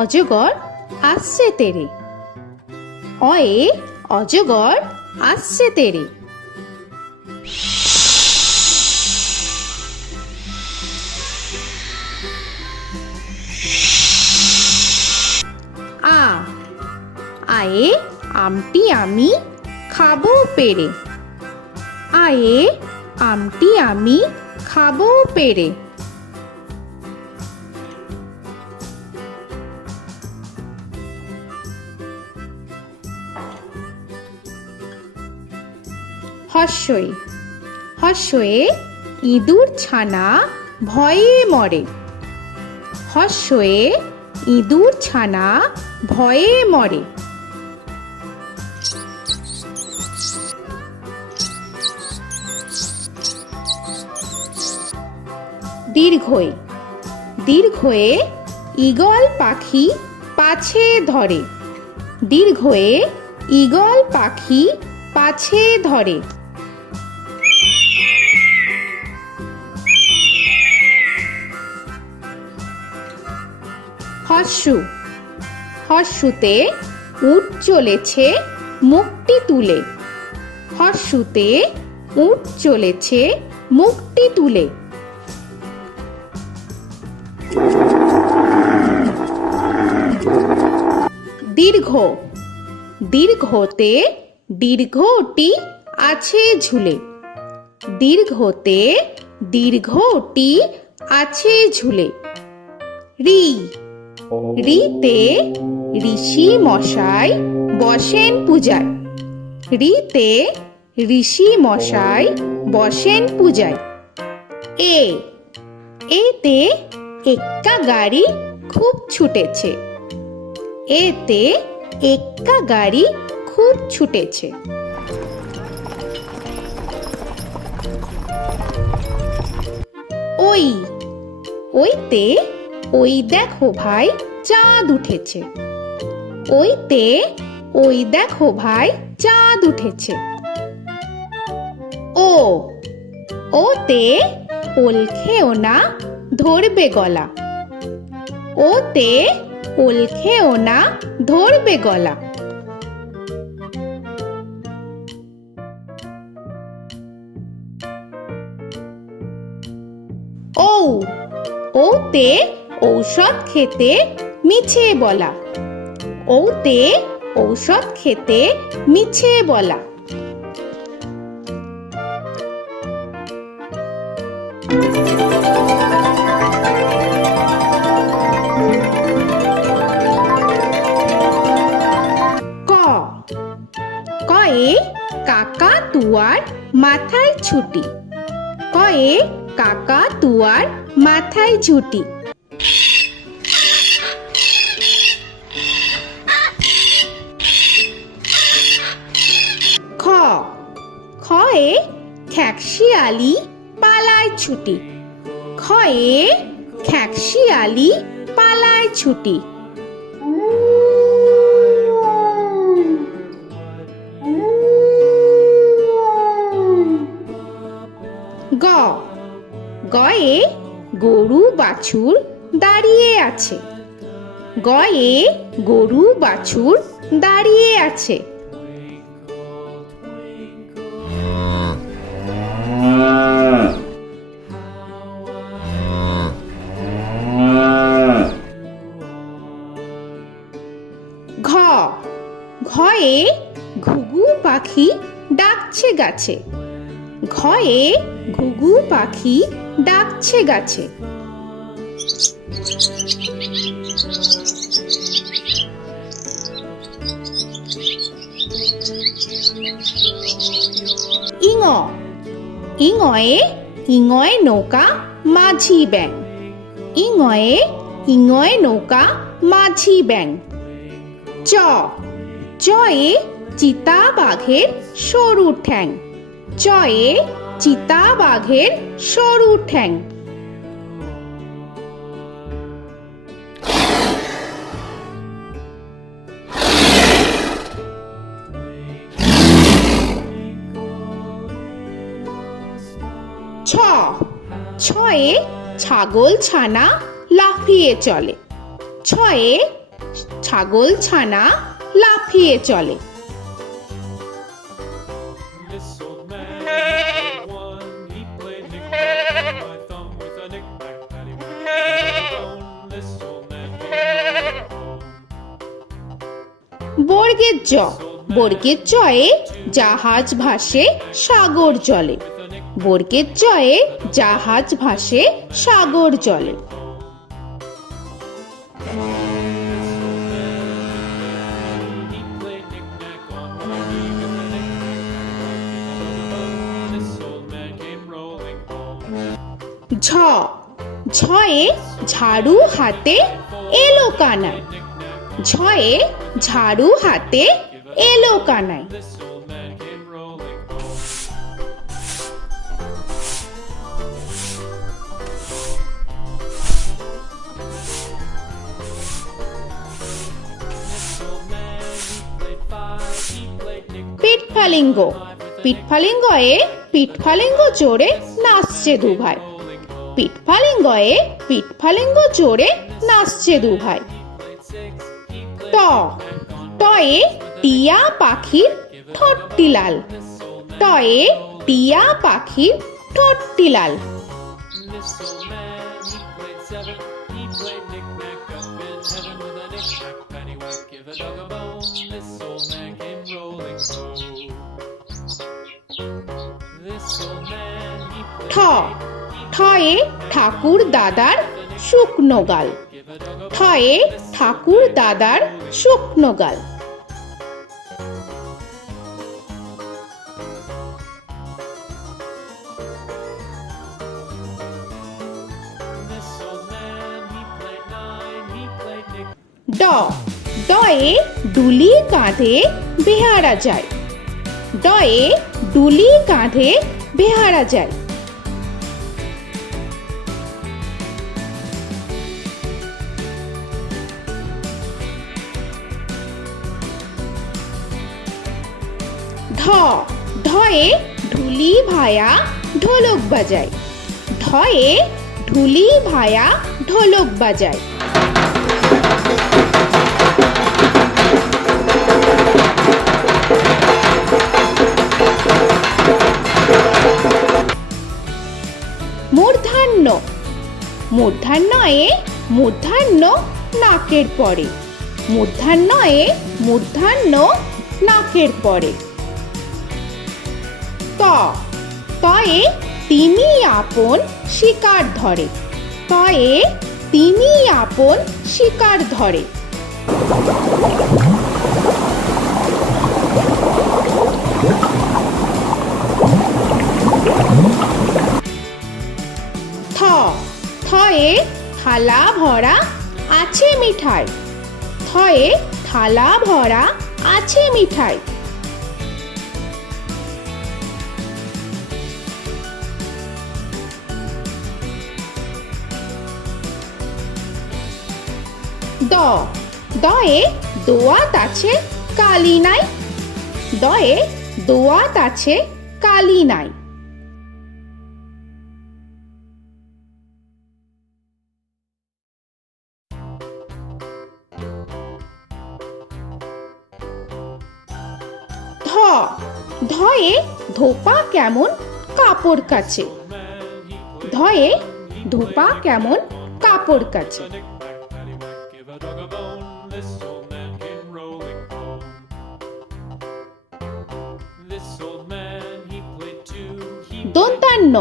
অজগর আসছে তেরে। অয়ে অজগর আসছে তেরে। আ আয়ে আমটি আমি খাবো পেরে। আয়ে আমটি আমি খাবো পেরে। হর্ষই হর্ষয়ে ইঁদুর ছানা ভয়ে মরে। হর্ষয়ে ইঁদুর ছানা ভয়ে মরে। দীর্ঘই দীর্ঘয়ে ঈগল পাখি পাছে ধরে। দীর্ঘয়ে ঈগল পাখি পাছে ধরে। হর্ষু হর্ষুতে উট চলেছে মুখটি তুলে। হর্ষুতে উট চলেছে মুখটি তুলে। দীর্ঘ দীর্ঘতে দীর্ঘটি আছে ঝুলে। দীর্ঘতে দীর্ঘটি আছে ঝুলে। রি রিতে ঋষি মশাই বসেন পূজায়। রিতে ঋষি মশাই বসেন পূজায়। এ এতে এক্কা গাড়ি খুব ছুটেছে। এতে এক্কা গাড়ি খুব ছুটেছে। ওই ওইতে ওই দেখো ভাই চাঁদ উঠেছে। ওইতে ওই দেখো ভাই চাঁদ উঠেছে। ও ওতে ওল খেও না ধরবে গলা। ওতে ওল খেও না ধরবে গলা। ঔ ওতে ঔষধ খেতে মিছে বলা। ওতে ঔষধ খেতে মিছে বলা। ক কয়ে কাকা তুয়ার মাথায় ছুটি। কয়ে কাকা তুয়ার মাথায় ঝুটি। খ খয়ে খ্যাকশিয়ালি পালায় ছুটি। খয়ে খ্যাকশিয়ালি পালায় ছুটি। গ গয়ে গরু বাছুর দাঁড়িয়ে আছে। গয়ে গরু বাছুর দাঁড়িয়ে আছে। ঘ ঘয়ে ঘুঘু পাখি ডাকছে গাছে। ঘয়ে ঘুঘু পাখি ডাকছে গাছে। ইঙ ইঙয়ে ইঙয়ে নৌকা মাঝি ব্যাং। ইঙয়ে ইঙয়ে নৌকা মাঝি ব্যাং। চ চয়ে চিতা বাঘের সরু ঠ্যাং। চয়ে চিতা বাঘের সরু ঠ্যাং। ছ ছয়ে ছাগল ছানা লাফিয়ে চলে। ছয়ে ছাগল ছানা লাফিয়ে চলে। This old man had one. He played knick-knack on my thumb with a knick-knack, paddywhack, bone. This old man came rolling home. বর্গের জ, বর্গের জয়ে জাহাজ ভাসে সাগর জলে। বর্গের জয়ে জাহাজ ভাসে সাগর জলে। He played knick-knack on my knee with a knick-knack, this old man came rolling home. ঝ, ঝয়ে ঝাড়ু হাতে এলো কানাই। ঝয়ে ঝাড়ু হাতে এলো Kanai. This old man came rolling home. This old man, he played five. He played knick-knack. পিঠফালিঙ্গ, পিঠফালিঙ্গয়ে পিঠফালিঙ্গ জোরে নাচছে দুভাই। পিঠফালিঙ্গয়ে পিঠফালিঙ্গ জোরে নাচছে দুভাই। ট, টয়ে টিয়া পাখির ঠোঁটটি লাল। টয়ে টিয়া পাখির ঠোঁটটি লাল। This old man, he played seven. He played knick-knack up in heaven with a knick-knack, paddywhack, give a dog a bone. This old man came rolling home. This old man, he ঠ, played ঠয়ে ঠাকুর দাদার শুকনো গাল। give a dog a ঠয়ে ঠাকুর দাদার শুকনো গাল। This old man, he played nine. He played knick. ড, ডয়ে ডুলি কাঁধে বেহারা যায়। ডয়ে ডুলি কাঁধে বেহারা যায়। ঢ, ঢয়ে ঢুলি ভায়া ঢোলক বাজায়। ঢয়ে ঢুলি ভায়া ঢোলক বাজায়। মূর্ধন্য, মূর্ধন্যয়ে মূর্ধন্য নাকের পরে। মূর্ধন্যয়ে মূর্ধন্য নাকের পরে। ত, তয়ে তিনি আপন শিকার ধরে। তয়ে তিনি আপন শিকার ধরে। থ, থয়ে থালা ভরা আছে মিঠাই। থয়ে থালা ভরা আছে মিঠাই। দ, দয়ে দোয়াত আছে কালি নাই। দয়ে দোয়াত আছে কালি নাই। ধ, ধয়ে ধোপা কেমন কাপড় কাচে। ধয়ে ধোপা কেমন কাপড় কাচে। Knick-knack, paddywhack, give a dog a bone. This old man came rolling home. This old man, he played two. He দন্তান্ন,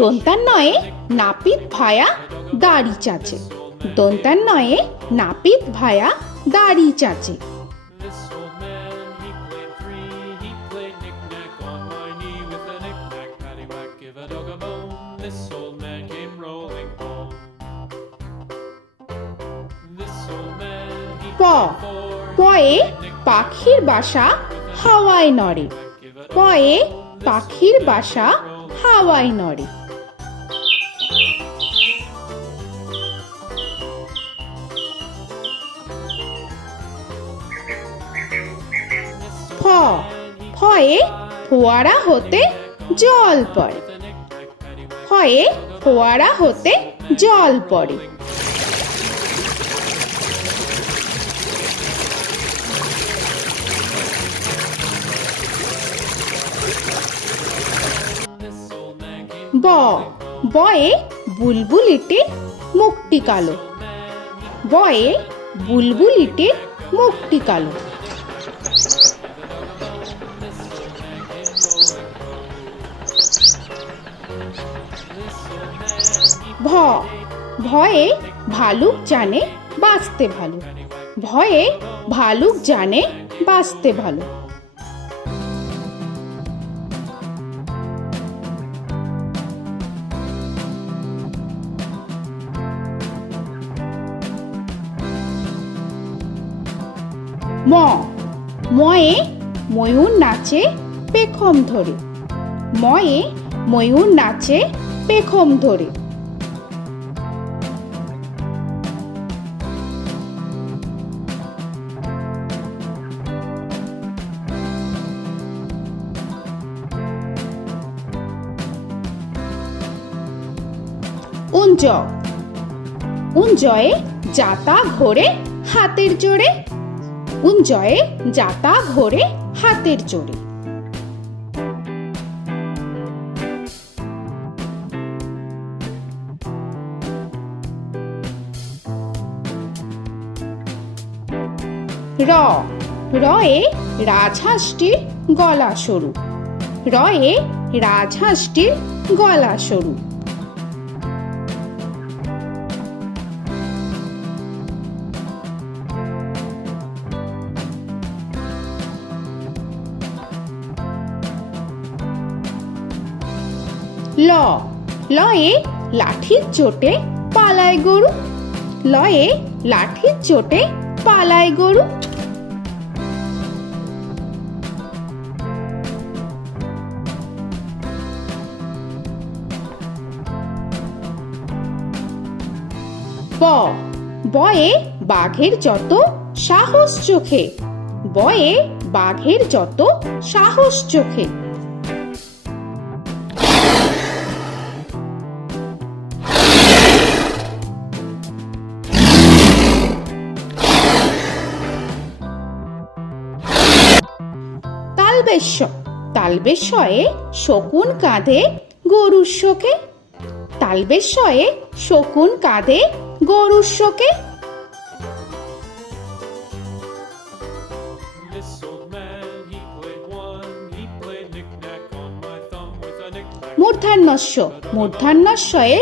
দন্তান্নয়ে নাপিত ভায়া দাড়ি চাচে। দন্তান্নয়ে নাপিত ভায়া দাড়ি চাচে। This old man, he played three. He played knick-knack on my knee with a knick-knack, paddywhack, give a dog a bone. This old man came rolling home. This old man, he প, played four. পয়ে পাখির বাসা হাওয়ায় নড়ে। পয়ে পাখির বাসা হাওয়ায় নড়ে। ফ, ফয়ে ফোয়ারা হতে জল পড়ে। ফয়ে ফোয়ারা হতে জল পড়ে। ব বয়ে বুলবুলিটির মুখটি কালো। বয়ে বুলবুলিটির মুখটি কালো। ভ ভয়ে ভালুক জানে বাঁচতে ভালো। ভয়ে ভালুক জানে বাঁচতে ভালো। ম ময়ে ময়ূর নাচে পেখম ধরে। ময়ে ময়ূর নাচে পেখম ধরে। উঞ্জ উঞ্জয়ে যাতা ঘোরে হাতের জোরে। উঞ্জয়ে যাতা ঘোরে হাতের জোরে। র রয়ে রাজহাঁসটির গলা সরু। রয়ে রাজহাঁসটির গলা সরু। ল লয়ে লাঠির চোটে পালায় গরু। লয়ে লাঠির চোটে পালায় গরু। ব বয়ে বাঘের যত সাহস চোখে। বয়ে বাঘের যত সাহস চোখে। তালবেশ্য তালবেশ্যয়ে শকুন কাঁধে গরুর শোকে। তালবেশ্যয়ে শকুন কাঁধে গরুর শোকে। This old man, he played one. He played knick-knack on my thumb with a knick-knack. মূর্ধন্যস্য মূর্ধন্যস্যয়ে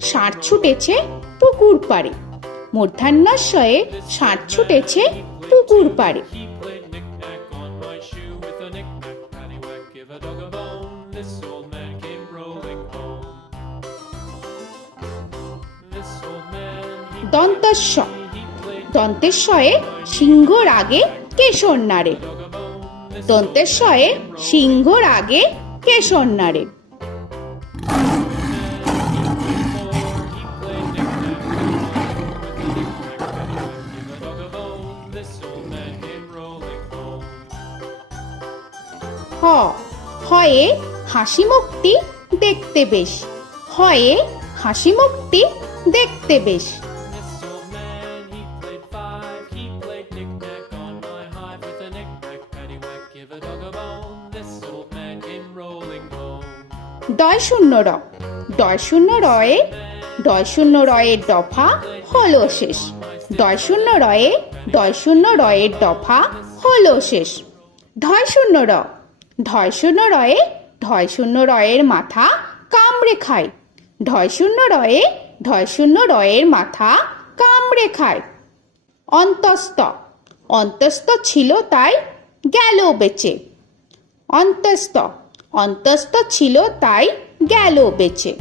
ষাঁড় ছুটেছে পুকুর পাড়ে। মূর্ধন্যস্যয়ে ষাঁড় ছুটেছে পুকুর পাড়ে। He played knick-knack on my shoe with a knick-knack, paddywhack, give a dog a bone. This old man came rolling home. This old man, he দন্তস্য played দন্তেশ্বয়ে সিংহর আগে কেশর নাড়ে। dog a bone. This দন্তেশ্বয়ে সিংহর আগে কেশর নাড়ে। he played knick-knack on my with a knick-knack, paddywhack, give a dog a bone. This old man came rolling home. হ হয়ে হাসি মুখটি দেখতে বেশ। হয়ে হাসি মুখটি দেখতে বেশ। This old man, he played five. He played knick-knack on my hive with a knick-knack, paddywhack, give a dog a bone. This old man came rolling home. ডয় শূন্য র ডয় শূন্য রয়ে ডয় শূন্য রয়ের দফা হলো শেষ। ডয় শূন্য রয়ে ডয় শূন্য রয়ের দফা হলো শেষ। ঢয় শূন্য র ঢয় শূন্য রয়ে ঢয় শূন্য রয়ের মাথা কামড়ে খায়। ঢয় শূন্য রয়ে ঢয় শূন্য রয়ের মাথা কামড়ে খায়। অন্তস্থ অন্তস্থ ছিল তাই গেল বেঁচে। অন্তস্থ অন্তস্থ ছিল তাই গেল বেঁচে।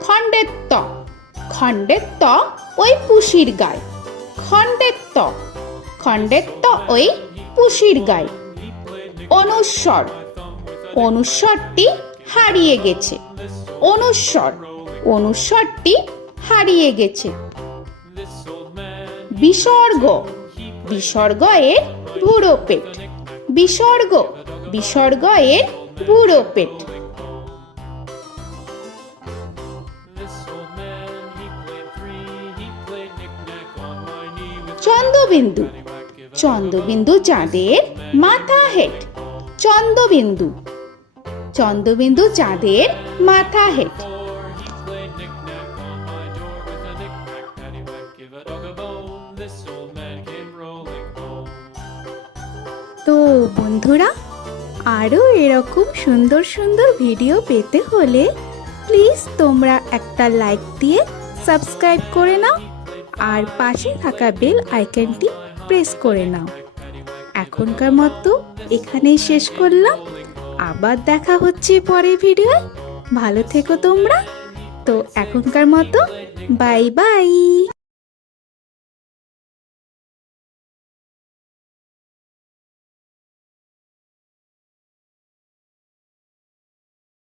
খণ্ডেত্ব খণ্ডেত্ব ওই পুষির গায়। খণ্ডেত্ব খণ্ডেত্ব ওই পুষির গায়। অনুস্বর অনুস্বরটি হারিয়ে গেছে। অনুস্বর অনুস্বরটি হারিয়ে গেছে। This old man, বিসর্গ বিসর্গ এর বুড়ো পেট। বিসর্গ বিসর্গ এর বুড়ো পেট। this old man, he played three. He played knick-knack on my knee with Chandrabindu paddywhack, give a Chandrabindu চাঁদের মাথা হেট। চন্দ্রবিন্দু চন্দ্রবিন্দু চাঁদের মাথা head. Before he played knick-knack on my door with a knick-knack, paddywhack, give a dog a bone. This old man came rolling home. তো বন্ধুরা, আরও এরকম সুন্দর সুন্দর ভিডিও পেতে হলে প্লিজ তোমরা একটা লাইক দিয়ে সাবস্ক্রাইব করে নাও আর পাশে থাকা বেল আইকনটি প্রেস করে নাও। এখনকার মতো এখানেই শেষ করলাম, আবার দেখা হচ্ছে পরের ভিডিও। ভালো থেকো তোমরা। তো এখনকার মতো বাই বাই।